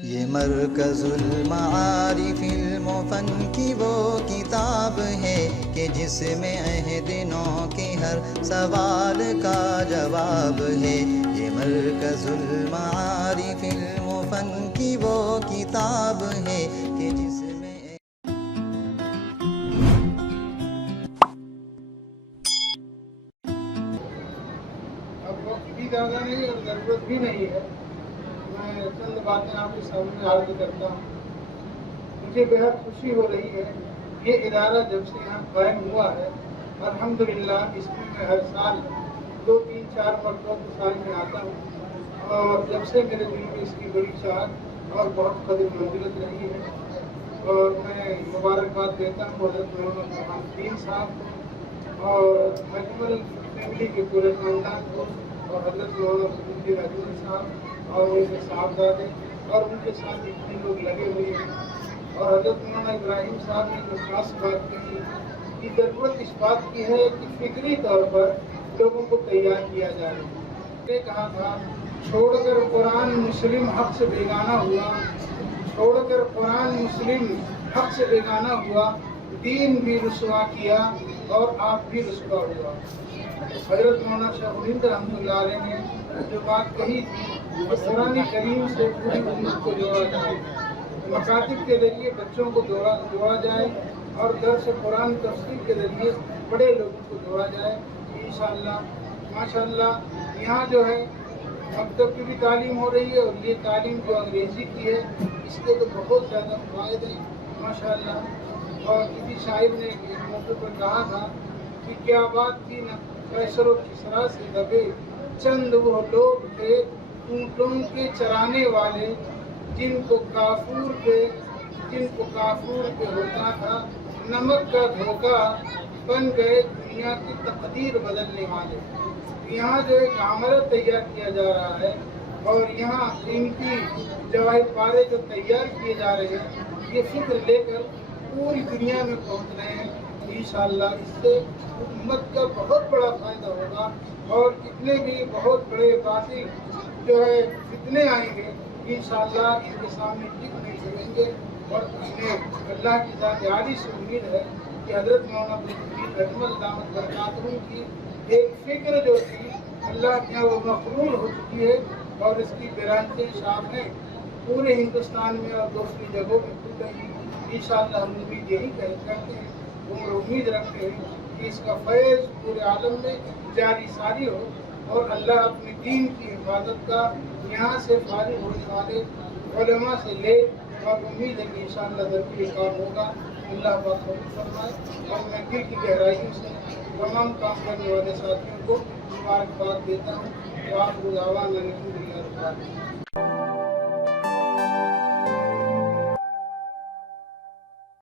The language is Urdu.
یہ مرکز المعارف المفن کی وہ کتاب ہے کہ جس میں عہد نو کے ہر سوال کا جواب ہے۔ یہ مرکز المعارف المفن کی وہ کتاب ہے کہ جس میں اب وقت بھی زیادہ نہیں اور ضرورت بھی نہیں ہے، میں چند باتیں آپ کے سامنے عرض کرتا ہوں۔ مجھے بہت خوشی ہو رہی ہے، یہ ادارہ جب سے یہاں قائم ہوا ہے الحمدللہ اس میں ہر سال 2 3 4 مرتبہ تو سال میں آتا ہوں، اور جب سے میرے دل میں اس کی بڑی چاہت اور بہت قدر منزلت رہی ہے، اور میں مبارکباد دیتا ہوں حضرت مولانا الدین صاحب کو اور اجمل فیملی کے پورے خاندان کو، اور حضرت مولانا الدین اجمل صاحب اور ان کے صاحبزادے اور ان کے ساتھ اتنے لوگ لگے ہوئے ہیں۔ اور حضرت مولانا ابراہیم صاحب نے جو خاص بات کہی کہ ضرورت اس بات کی ہے کہ فکری طور پر لوگوں کو تیار کیا جائے۔ نے کہا تھا چھوڑ کر قرآن مسلم حق سے بیگانہ ہوا، چھوڑ کر قرآن مسلم حق سے بیگانہ ہوا، دین بھی رسوا کیا اور آپ بھی رسوا ہوا۔ حضرت مولانا شاہ ہند رحمۃ اللہ علیہ نے جو بات کہی تھی کہ قرآن کریم سے پوری امت کو جوڑا جائے، مکاتب کے ذریعے بچوں کو جوڑا جائے اور درس قرآن تفسیر کے ذریعے بڑے لوگوں کو جوڑا جائے انشاءاللہ۔ ماشاءاللہ یہاں جو ہے مکتب کی بھی تعلیم ہو رہی ہے، اور یہ تعلیم جو انگریزی کی ہے اس کے تو بہت زیادہ فوائد ہیں ماشاءاللہ۔ اور کسی شاعر نے ایک موقع پر کہا تھا کہ کیا بات تھی نہ کیسر و کسریٰ سے دبے، چند وہ لوگ تھے اونٹوں کے چرانے والے، جن کو کافور پہ ہوتا تھا نمک کا دھوکہ، بن گئے دنیا کی تقدیر بدلنے والے۔ یہاں جو ایک عملہ تیار کیا جا رہا ہے، اور یہاں قیمتی جواہر پارے جو تیار کیے جا رہے ہیں یہ فکر لے کر پوری دنیا میں پہنچ رہے ہیں انشاءاللہ۔ اس سے امت کا بہت بڑا فائدہ ہوگا، اور اتنے بھی بہت بڑے باطل جو ہے فتنے آئیں گے انشاءاللہ ان کے سامنے ٹک نہیں سکیں گے۔ اور انہیں اللہ کی ذات عالی سے امید ہے کہ حضرت مولانا الدین اجمل دامت برکاتہ کی ایک فکر جو تھی اللہ کے یہاں وہ مقبول ہو چکی ہے، اور اس کی برانچیں شاخیں پورے ہندوستان میں اور دوسری جگہوں میں کھل رہی ہیں انشاءاللہ۔ ہم امید یہی کرتے ہیں، عمر امید رکھتے ہیں کہ اس کا فیض پورے عالم میں جاری ساری ہو، اور اللہ اپنے دین کی حفاظت کا یہاں سے فارغ ہونے والے علماء سے لے، اور امید ہے کہ انشاءاللہ ضروری کام ہوگا۔ اللہ پاک قبول فرمائے، اور میں دل کی گہرائیوں سے تمام کام کرنے والے ساتھیوں کو مبارکباد دیتا ہوں۔ وآخر دعوانا الحمدللہ رب العالمین۔